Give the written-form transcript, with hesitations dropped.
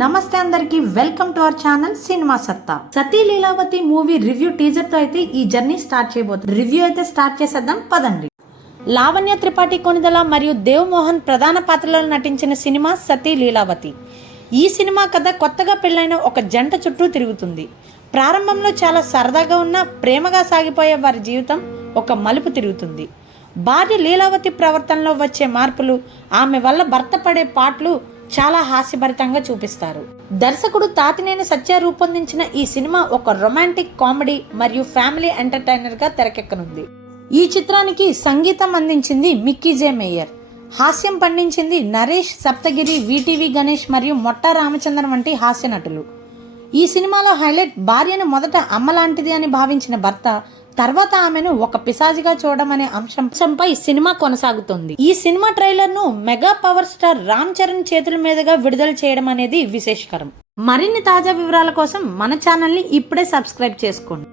నమస్తే అందరికి welcome to our channel cinema సత్తా. సతీ లీలావతి మూవీ రివ్యూ టీజర్ తో అయితే ఈ జర్నీ స్టార్ట్ చేయబోతుంది. రివ్యూ అయితే స్టార్ట్ చేసేద్దాం పదండి. లావణ్య త్రిపాఠి కొనిదల మరియు దేవ్ మోహన్ ప్రధాన పాత్రలో నటించిన సినిమా సతీ లీలావతి. ఈ సినిమా కథ కొత్తగా పెళ్ళైన ఒక జంట చుట్టూ తిరుగుతుంది. ప్రారంభంలో చాలా సరదాగా ఉన్న ప్రేమగా సాగిపోయే వారి జీవితం ఒక మలుపు తిరుగుతుంది. భార్య లీలావతి ప్రవర్తనలో వచ్చే మార్పులు, ఆమె వల్ల భర్త పడే పాటలు చాలా హాస్యభరితంగా చూపిస్తారు. దర్శకుడు తాతినేని సత్య రూపొందించిన ఈ సినిమా ఒక రొమాంటిక్ కామెడీ మరియు ఫ్యామిలీ ఎంటర్టైనర్ గా తెరకెక్కనుంది. ఈ చిత్రానికి సంగీతం అందించింది మిక్కీ జే మేయర్, హాస్యం పండించింది నరేష్ సప్తగిరి, విటివి గణేష్ మరియు మొట్టా రామచంద్రన్ వంటి హాస్య నటులు. ఈ సినిమాలో హైలైట్ భార్యను మొదట అమ్మ లాంటిది అని భావించిన భర్త తర్వాత ఆమెను ఒక పిశాచిగా చూడడం అనే అంశంపై సినిమా కొనసాగుతుంది. ఈ సినిమా ట్రైలర్ ను mega power star Ram Charan చేతుల మీదుగా విడుదల చేయడం అనేది విశేషకరం. మరిన్ని తాజా వివరాల కోసం మన ఛానల్ ని ఇప్పుడే సబ్స్క్రైబ్ చేసుకోండి.